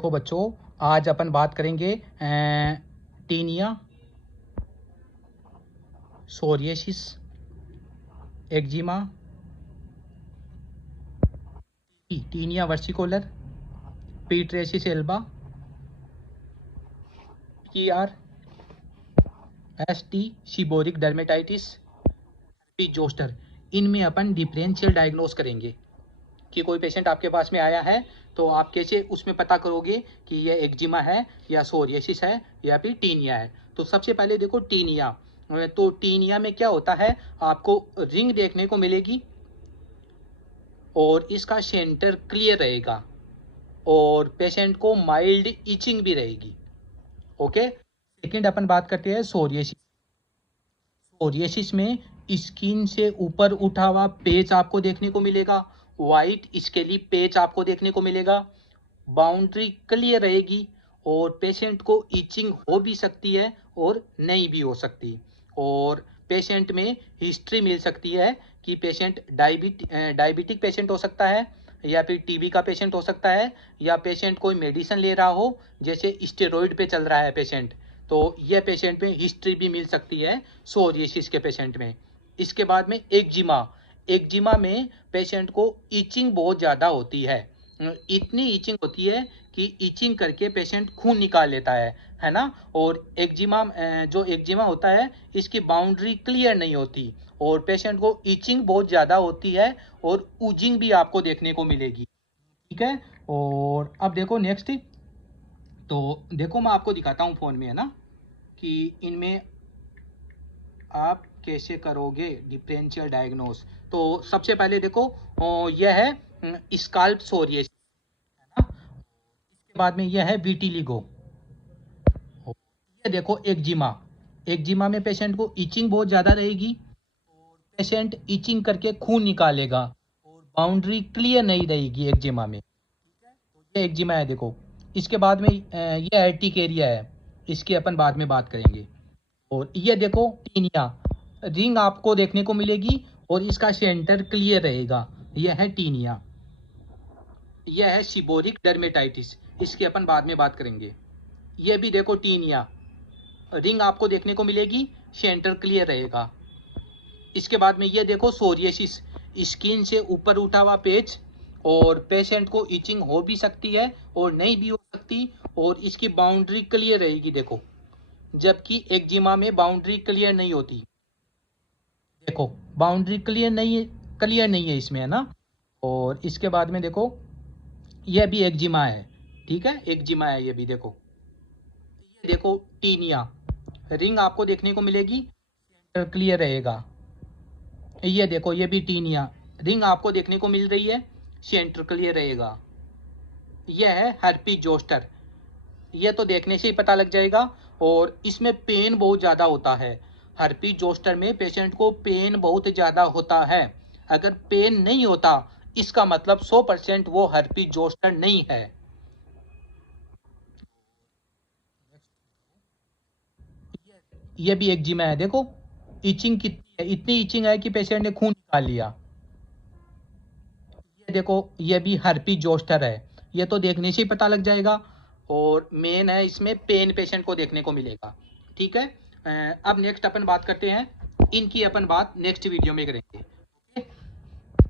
देखो बच्चों, आज अपन बात करेंगे tinea, psoriasis, eczema, tinea versicolor, pityriasis alba, PR, ST, seborrheic dermatitis, P zoster. इनमें अपन डिफरेंशियल डायग्नोस करेंगे कि कोई पेशेंट आपके पास में आया है तो आप कैसे उसमें पता करोगे कि यह एक्जिमा है या सोरियासिस है या फिर टीनिया है। तो सबसे पहले देखो टीनिया। तो टीनिया में क्या होता है, आपको रिंग देखने को मिलेगी और इसका सेंटर क्लियर रहेगा और पेशेंट को माइल्ड इचिंग भी रहेगी। ओके। सेकंड अपन बात करते हैं सोरियासिस। सोरियासिस में स्किन से ऊपर उठा हुआ पेच आपको देखने को मिलेगा, वाइट स्केली पेच आपको देखने को मिलेगा, बाउंड्री क्लियर रहेगी और पेशेंट को इचिंग हो भी सकती है और नहीं भी हो सकती। और पेशेंट में हिस्ट्री मिल सकती है कि पेशेंट डायबिटिक पेशेंट हो सकता है या फिर टीबी का पेशेंट हो सकता है या पेशेंट कोई मेडिसिन ले रहा हो, जैसे स्टेरॉइड पे चल रहा है पेशेंट, तो यह पेशेंट में हिस्ट्री भी मिल सकती है सोरियासिस के पेशेंट में। इसके बाद में एक्जिमा। एक्जिमा में पेशेंट को इचिंग बहुत ज़्यादा होती है, इतनी इचिंग होती है कि इचिंग करके पेशेंट खून निकाल लेता है ना। और एक्जिमा, जो एक्जिमा होता है इसकी बाउंड्री क्लियर नहीं होती और पेशेंट को इचिंग बहुत ज़्यादा होती है और उजिंग भी आपको देखने को मिलेगी। ठीक है। और अब देखो नेक्स्ट, तो देखो मैं आपको दिखाता हूँ फ़ोन में, है ना, कि इनमें आप कैसे करोगे डिफरेंशियल डायग्नोस। तो सबसे पहले देखो, यह है स्काल्प सोरियासिस, है ना। इसके बाद में यह है विटिलिगो। ये देखो एक्जिमा। एक्जिमा में पेशेंट को इचिंग बहुत ज़्यादा रहेगी और पेशेंट इचिंग करके खून निकालेगा और बाउंड्री क्लियर नहीं रहेगी एक्जिमा में। तो ये एक्जिमा है देखो। इसके बाद में ये अर्टिकेरिया है, इसकी अपन बाद में बात करेंगे। और ये देखो टीनिया, रिंग आपको देखने को मिलेगी और इसका सेंटर क्लियर रहेगा। यह है टीनिया। यह है शिबोरिक डर्मेटाइटिस, इसकी अपन बाद में बात करेंगे। यह भी देखो टीनिया, रिंग आपको देखने को मिलेगी, सेंटर क्लियर रहेगा। इसके बाद में ये देखो सोरियासिस, स्किन से ऊपर उठा हुआ पेच और पेशेंट को इचिंग हो भी सकती है और नहीं भी हो सकती और इसकी बाउंड्री क्लियर रहेगी देखो, जबकि एक्जिमा में बाउंड्री क्लियर नहीं होती। देखो बाउंड्री क्लियर नहीं है इसमें, है ना। और इसके बाद में देखो यह भी एक्जिमा है, ठीक है, एक्जिमा है ये भी देखो। ये देखो टीनिया, रिंग आपको देखने को मिलेगी, सेंटर क्लियर रहेगा। ये देखो ये भी टीनिया, रिंग आपको देखने को मिल रही है, सेंटर क्लियर रहेगा। यह है हर्पी जोस्टर, ये तो देखने से ही पता लग जाएगा और इसमें पेन बहुत ज़्यादा होता है। हर्पी जोस्टर में पेशेंट को पेन बहुत ज़्यादा होता है। अगर पेन नहीं होता इसका मतलब 100% वो हर्पी जोस्टर नहीं है। ये भी एक्जिमा है देखो, इचिंग कितनी है, इतनी इचिंग है कि पेशेंट ने खून निकाल लिया। ये देखो ये भी हर्पी जोस्टर है, ये तो देखने से ही पता लग जाएगा और मेन है इसमें पेन पेशेंट को देखने को मिलेगा। ठीक है। अब नेक्स्ट अपन बात करते हैं, इनकी अपन बात नेक्स्ट वीडियो में करेंगे।